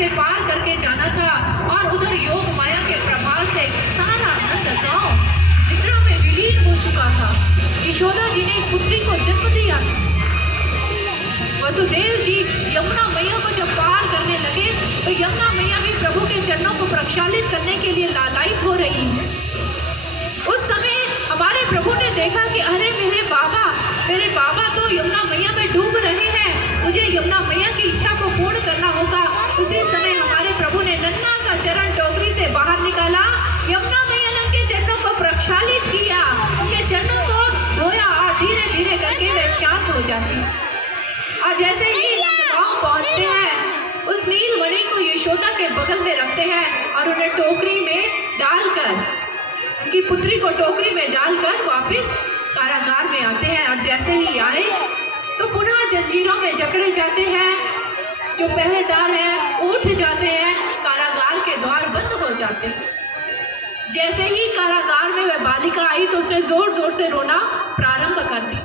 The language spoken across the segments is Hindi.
उसे पार करके जाना था और उधर योग माया के प्रभाव से सारा नंद गांव निद्रा में विलीन हो चुका था। यशोदा जी ने पुत्री को जन्म दिया। वसुदेव जी यमुना मैया को जब पार करने लगे तो यमुना मैया भी प्रभु के चरणों को प्रक्षालित करने के लिए लालायित हो रही है। उस समय हमारे प्रभु ने देखा कि अरे मेरे बाबा तो यमुना मैया में डूब रहे हैं, मुझे यमुना मैया की इच्छा को पूर्ण करना होगा। उसी समय हमारे प्रभु ने नन्हा सा चरण टोकरी से बाहर निकाला, यमुना मैया ने उनके चरणों को प्रक्षालित किया, उनके चरणों को धोया और धीरे धीरे करके वे शांत हो जाती। और जैसे ही गांव पहुंचते हैं, उस नीलमणि को यशोदा के बगल में रखते हैं और उन्हें टोकरी में डालकर, उनकी पुत्री को टोकरी में डालकर वापस कारागार में आते हैं। और जैसे ही आए तो पुनः जंजीरों में जकड़े जाते हैं। जो पहरेदार हैं उठ जाते हैं, कारागार के द्वार बंद हो जाते हैं। जैसे ही कारागार में वह बालिका आई तो उसने जोर जोर से रोना प्रारंभ कर दी।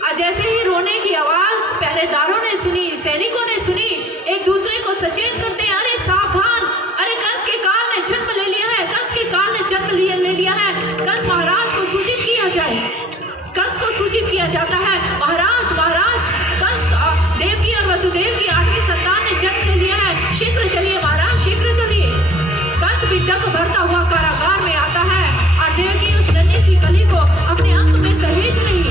और जैसे ही रोने की आवाज पहरेदारों ने सुनी, सैनिकों ने सुनी, एक दूसरे को सचेत करते हैं, अरे सावधान, अरे कंस के काल ने जन्म ले लिया है, कंस के काल ने जन्म ले लिया है, कंस महाराज को सूचित किया जाए। कंस को सूचित किया जाता है, महाराज कंस देवकी और वसुदेव की 8वीं संतान ने जन्म ले लिया है, शीघ्र चलिए महाराज, शीघ्र चलिए। कंस भी डग भरता हुआ कारागार में आता है और देवकी उस नन्ही सी कली को अपने अंक में सहेज रही।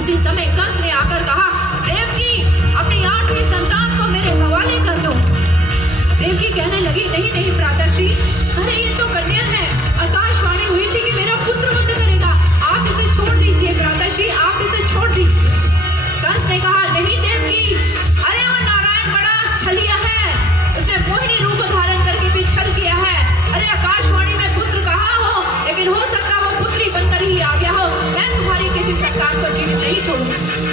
उसी समय कंस ने आकर कहा, देवकी अपनी 8वीं संतान को मेरे हवाले कर दो। देवकी कहने लगी, नहीं प्रातर्षि, अरे ये तो कन्या है, आकाशवाणी हुई थी कि मेरा पुत्र वध करेगा, आप इसे छोड़ दीजिए प्रातर्षि, आप इसे छोड़ दीजिए। कंस ने कहा, नहीं देवकी, अरे वो नारायण बड़ा छलिया है, उसने मोहिनी रूप धारण करके भी छल किया है। अरे आकाशवाणी में पुत्र कहा हो, लेकिन हो सकता वो पुत्री बनकर ही आ गया हो। मैं तुम्हारी किसी संतान को जीवित नहीं छोड़ूंगी।